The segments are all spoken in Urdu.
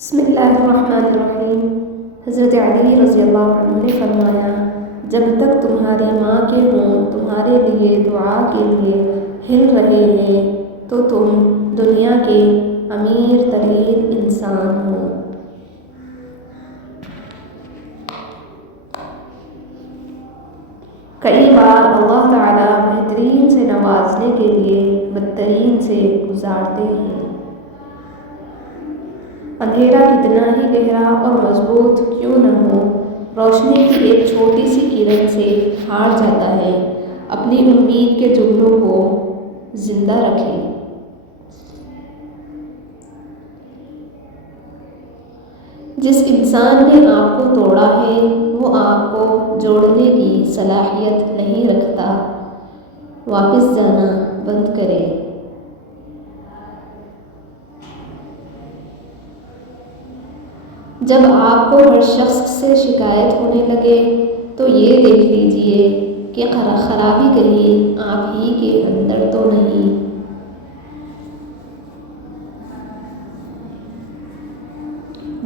بسم اللہ الرحمن الرحیم۔ حضرت علی رضی اللہ عنہ نے فرمایا، جب تک تمہاری ماں کے ہونٹ تمہارے لیے دعا کے لیے ہل رہے ہیں تو تم دنیا کے امیر ترین انسان ہو۔ کئی بار اللہ تعالیٰ بہترین سے نوازنے کے لیے بدترین سے گزارتے ہیں۔ اندھیرا کتنا ہی گہرا اور مضبوط کیوں نہ ہو، روشنی کی ایک چھوٹی سی کرن سے ہار جاتا ہے۔ اپنی امید کے جملوں کو زندہ رکھیں۔ جس انسان نے آپ کو توڑا ہے وہ آپ کو جوڑنے کی صلاحیت نہیں رکھتا۔ واپس جانا بند کریں۔ جب آپ کو ہر شخص سے شکایت ہونے لگے تو یہ دیکھ لیجئے کہ خرابی کہیں آپ ہی کے اندر تو نہیں۔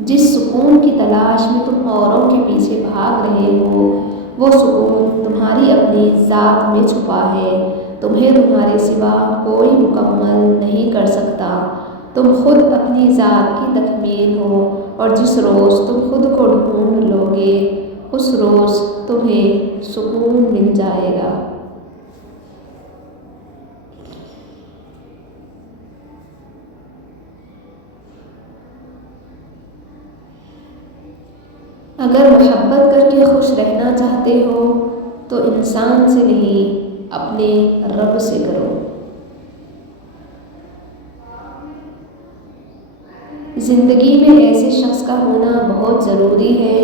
جس سکون کی تلاش میں تم اوروں کے پیچھے بھاگ رہے ہو وہ سکون تمہاری اپنی ذات میں چھپا ہے۔ تمہیں تمہارے سوا کوئی مکمل نہیں کر سکتا۔ تم خود اپنی ذات کی تکمیل ہو اور جس روز تم خود کو ڈھونڈ لو گے اس روز تمہیں سکون مل جائے گا۔ اگر محبت کر کے خوش رہنا چاہتے ہو تو انسان سے نہیں اپنے رب سے کرو۔ زندگی میں ایسے شخص کا ہونا بہت ضروری ہے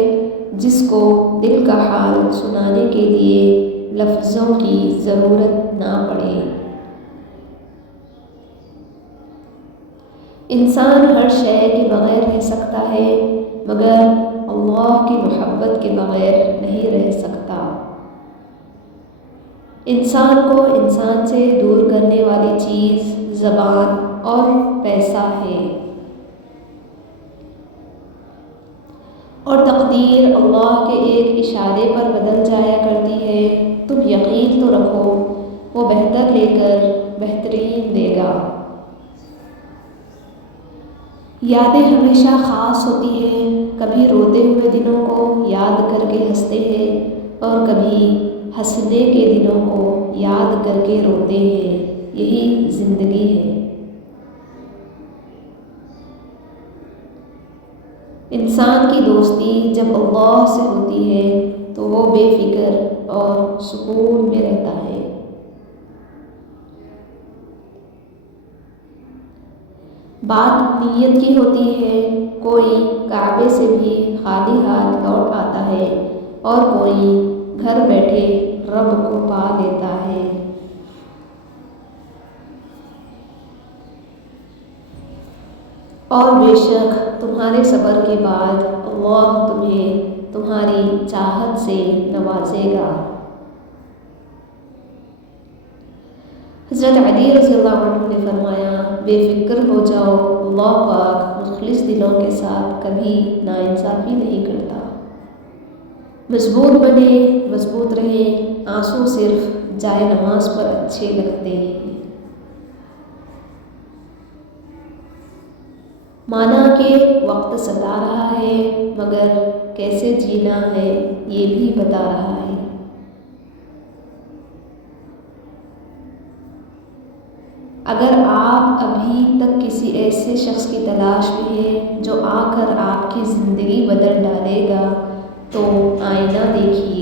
جس کو دل کا حال سنانے کے لیے لفظوں کی ضرورت نہ پڑے۔ انسان ہر شے کے بغیر رہ سکتا ہے مگر اللہ کی محبت کے بغیر نہیں رہ سکتا۔ انسان کو انسان سے دور کرنے والی چیز زبان اور پیسہ ہے، اور تقدیر اللہ کے ایک اشارے پر بدل جایا کرتی ہے۔ تم یقین تو رکھو وہ بہتر لے کر بہترین دے گا۔ یادیں ہمیشہ خاص ہوتی ہیں، کبھی روتے ہوئے دنوں کو یاد کر کے ہنستے ہیں اور کبھی ہنسنے کے دنوں کو یاد کر کے روتے ہیں۔ یہی زندگی ہے۔ انسان کی دوستی جب اللہ سے ہوتی ہے تو وہ بے فکر اور سکون میں رہتا ہے۔ بات نیت کی ہوتی ہے، کوئی کعبے سے بھی خالی ہاتھ لوٹ آتا ہے اور کوئی گھر بیٹھے رب کو پا لیتا ہے۔ اور بے شک تمہارے صبر کے بعد اللہ تمہیں تمہاری چاہت سے نوازے گا۔ حضرت علی رضی اللہ عنہ نے فرمایا، بے فکر ہو جاؤ، اللہ پاک مخلص دلوں کے ساتھ کبھی ناانصافی نہیں کرتا۔ مضبوط بنے، مضبوط رہیں، آنسو صرف جائے نماز پر اچھے لگتے ہیں۔ مانا کہ وقت ستا رہا ہے مگر کیسے جینا ہے یہ بھی بتا رہا ہے۔ اگر آپ ابھی تک کسی ایسے شخص کی تلاش میں ہیں جو آ کر آپ کی زندگی بدل ڈالے گا تو آئینہ دیکھیے۔